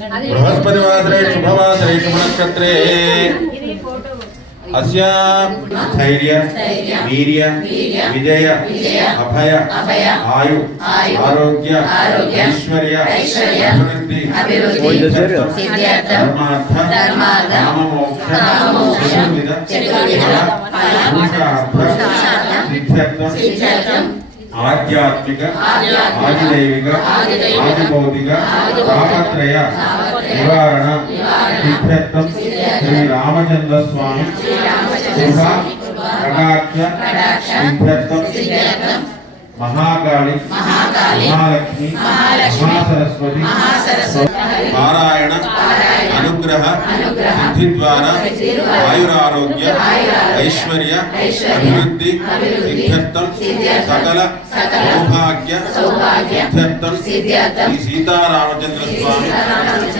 बृहस्पतिवासरे शुभवासरे शुभनक्षत्रे। अस्य स्थैर्य वीर्य विजय अभय आयु आरोग्य ऐश्वर्य अभिवृद्धि धर्मार्थ ఆధ్యాత్మిక ఆదిదైవిక ఆదిభౌతిక తాపత్రయ నివారణ సిద్ధ్యర్థం శ్రీ రామచంద్ర స్వామి శుభ కటాక్ష సిద్ధ్యర్థం మహాకాళి మహాలక్ష్మి మహాసరస్వతి పారాయణ అనుగ్రహ సిద్ధి ద్వారా ఆయురారోగ్య ఐశ్వర్య అభివృద్ధి సిద్ధ్యర్థం సకల సౌభాగ్య సిద్ధ్యర్థం శ్రీ సీతారామచంద్ర స్వామి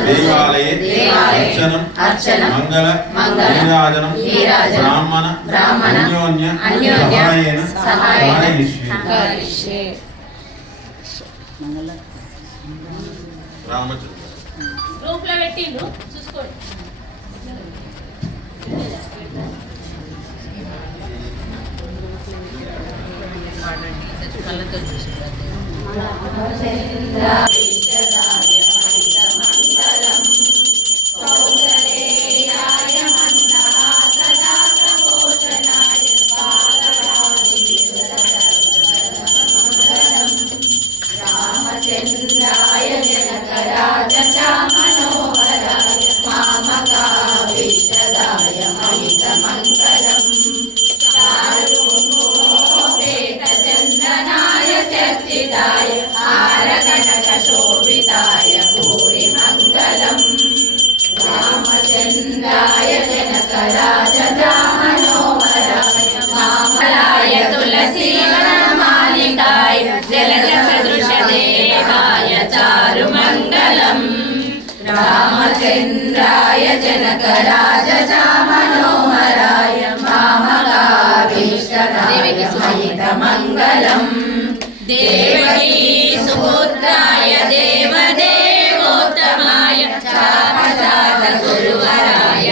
దేవాలయే అర్చనం మంగళ నీరాజనం బ్రాహ్మణ అన్యోన్య సహాయేన కారయిష్యే. రామచంద్ర గ్రూప్లో పెట్టిండు చూసుకోండి తులసీవనమాలికాయ జనక మనోహరాయ మామగాభీష్టదాయ మంగళం దేవకీ సుపుత్రాయ దేవదేవోత్తమాయ చాపజాత గురువరాయ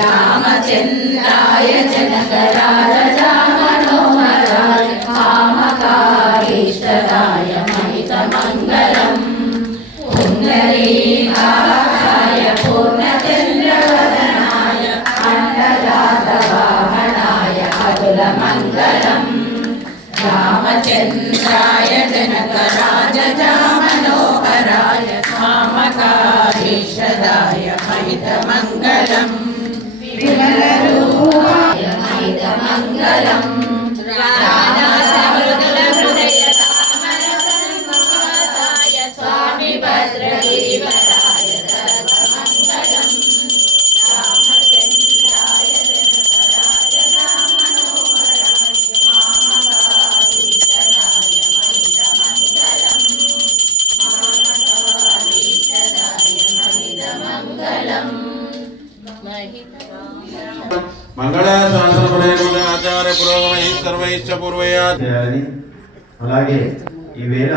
రామచంద్రాయ జనకరాయ మంగళం. రామచంద్రాయ జనక రాజ మనోహరాయ కామకాభీష్టదాయ మహిత మంగళం విమలరూపాయ మహిత మంగళం చేయాలి. అలాగే ఈవేళ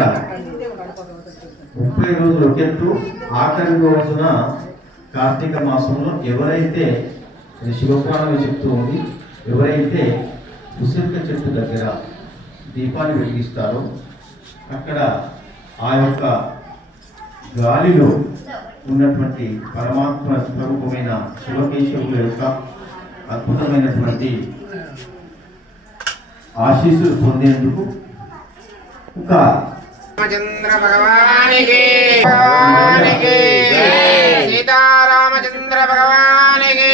ముప్పై రోజులు ఒకెత్తు ఆఖరి రోజున కార్తీక మాసంలో ఎవరైతే శివపురాణం చెప్తూ ఉంది ఎవరైతే ఉసిరిక చెట్టు దగ్గర దీపాన్ని వెలిగిస్తారో అక్కడ ఆ యొక్క గాలిలో ఉన్నటువంటి పరమాత్మ స్వరూపమైన శివకేశవుల యొక్క అద్భుతమైనటువంటి ఆశీస్సులు పొందేందుకు ఒక రామచంద్ర భగవానికి భగవానికి సీతారామచంద్ర భగవానికి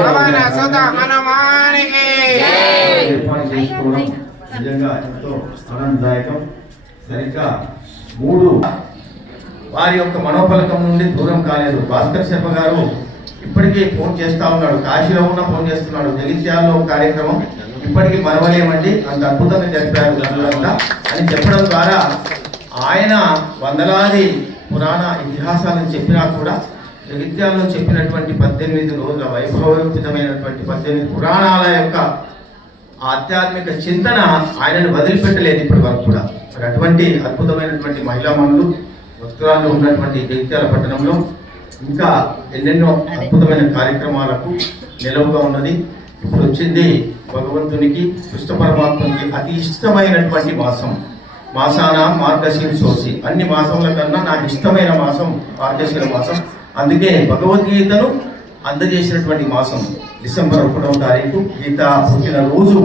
పవన సుత హనుమానికి. ఏర్పాటు చేసుకోవడం నిజంగా ఎంతో ఆనందదాయకం. సరిగ్గా మూడు వారి యొక్క మనోఫలకం నుండి దూరం కాలేదు. భాస్కర్ శర్మ గారు ఇప్పటికీ ఫోన్ చేస్తా ఉన్నాడు. కాశీలో ఉన్న ఫోన్ చేస్తున్నాడు. జగిత్యాలలో ఒక కార్యక్రమం ఇప్పటికీ మరవలేమండి. అంత అద్భుతంగా జరిపారు గంగులంతా అని చెప్పడం ద్వారా ఆయన వందలాది పురాణ ఇతిహాసాలను చెప్పినా కూడా జగిత్యాలను చెప్పినటువంటి పద్దెనిమిది రోజుల వైభవోపేతమైనటువంటి పద్దెనిమిది పురాణాల యొక్క ఆధ్యాత్మిక చింతన ఆయనను వదిలిపెట్టలేదు ఇప్పటి వరకు కూడా. మరి అటువంటి అద్భుతమైనటువంటి మహిళామణులు భక్తురాలు ఉన్నటువంటి జగిత్యాల పట్టణంలో ఇంకా ఎన్నెన్నో అద్భుతమైన కార్యక్రమాలకు నిలవుగా ఉన్నది. ఇప్పుడు వచ్చింది భగవంతునికి కృష్ణ పరమాత్మకి అతి ఇష్టమైనటువంటి మాసం. మాసాన మార్గశీర్షోసి అన్ని మాసముల కన్నా నాకు ఇష్టమైన మాసం మార్గశీర మాసం. అందుకే భగవద్గీతను అందజేసినటువంటి మాసం డిసెంబర్ ఒకటవ తారీఖు గీత పుట్టిన రోజు.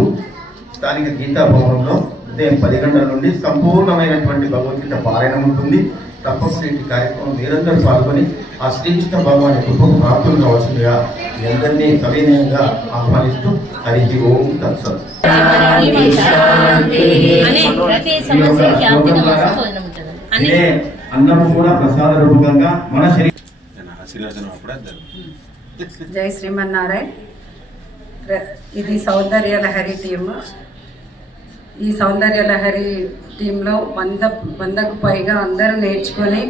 స్థానిక గీతా భవనంలో ఉదయం పది గంటల నుండి సంపూర్ణమైనటువంటి భగవద్గీత పారాయణం ఉంటుంది. ఈ కార్యక్రమం మీరందరూ పాల్గొని ఆ శ్రీకృష్ణ భగవాన్ కృపకు ప్రాప్తులు కావాల్సిందిగా మీ అందరినీ సవినయంగా ఆహ్వానిస్తూ హరి ఓం తత్సత్. అనే ప్రతి సంవత్సరం ఆర్థిక మాసం భోజనం ఉంటుంది అని ఇదే అన్నము కూడా ప్రసాద రూపకంగా మన శరీరం ఆశీర్వచనం అప్పుడే జరుగుతుంది. జై శ్రీమన్నారాయణ. ఇది సౌందర్య లహరి టీమ్. ఈ సౌందర్య లహరి టీంలో వంద వందకు పైగా అందరూ నేర్చుకొని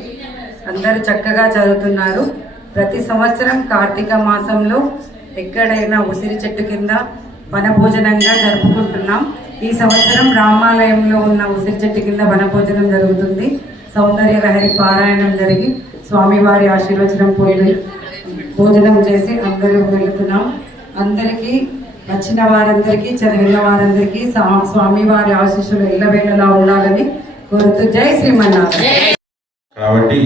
అందరూ చక్కగా చదువుతున్నారు. ప్రతి సంవత్సరం కార్తీక మాసంలో ఎక్కడైనా ఉసిరి చెట్టు కింద వనభోజనంగా జరుపుకుంటున్నాం. ఈ సంవత్సరం రామాలయంలో ఉన్న ఉసిరి చెట్టు కింద వనభోజనం జరుగుతుంది. సౌందర్య లహరి పారాయణం జరిగి స్వామివారి ఆశీర్వచనం పోయి భోజనం చేసి అందరూ వెళుతున్నాం. అందరికీ వచ్చిన వారందరికీ చదివిన వారందరికీ స్వామి వారి ఆశీస్సులు ఎల్లవేళలా ఉండాలని కోరుతూ జై శ్రీమన్నారాయణ. కాబట్టి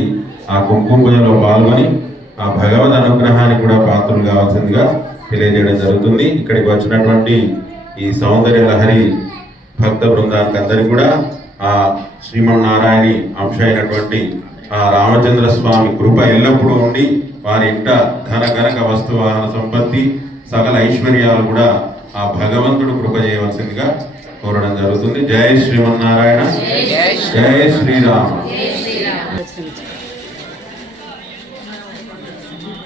ఆ కుంకుమ పూజలో పాల్గొని ఆ భగవద్ అనుగ్రహానికి కూడా పాత్రలు కావాల్సిందిగా తెలియజేయడం జరుగుతుంది. ఇక్కడికి వచ్చినటువంటి ఈ సౌందర్య లహరి భక్త బృందానికి అందరికీ కూడా ఆ శ్రీమన్నారాయణి అంశ అయినటువంటి ఆ రామచంద్ర స్వామి కృప ఎల్లప్పుడూ ఉండి వారి ఇంట ధన కనక వస్తు వాహన సంపత్తి సకల ఐశ్వర్యాలు కూడా ఆ భగవంతుడు కృప చేయవలసిందిగా కోరడం జరుగుతుంది. జై శ్రీమన్నారాయణ. జై శ్రీరామ్.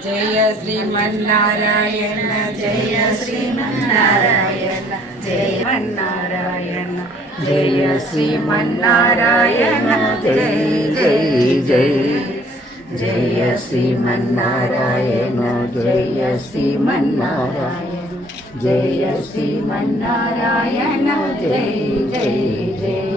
జయ శ్రీమన్నారాయణ జయ శ్రీమన్నారాయణ జయ మన్నారాయణ జయ శ్రీమన్నారాయణ జయ జయ జయ. జయ శ్రీమన్నారాయణ జయ శ్రీమన్నారాయణ జయ శ్రీమన్నారాయణ జయ జయ జయ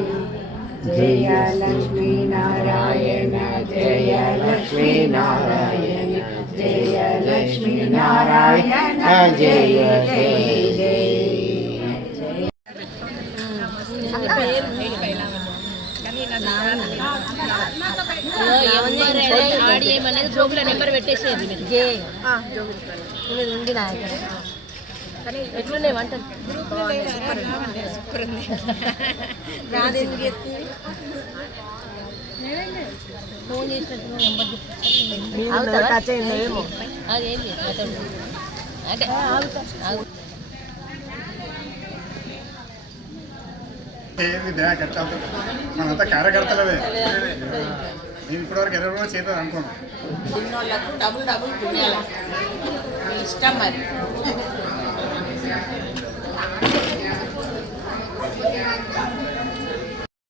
జయ లక్ష్మీ నారాయణ జయ లక్ష్మీ నారాయణ జయ లక్ష్మీ నారాయణ జయ జయ జయ ఎవరు ఆడి ఏమనేది జోబుల నెంబర్ పెట్టేసేది మీరు. ఇది ఉంది నా దగ్గర. ఎట్లున్నాయి వంటలు? ఫోన్ చేసినట్టు నెంబర్ అదేంటి అతను అంటే ఆగు. ఏది బ్యాగ్ ఎట్లా అవుతుంది? మనంతా కార్యకర్తలవే నేను ఇప్పటివరకు ఎవరు కూడా చేయలేదు అనుకోను డబుల్ డబుల్ ఇష్టం మరి.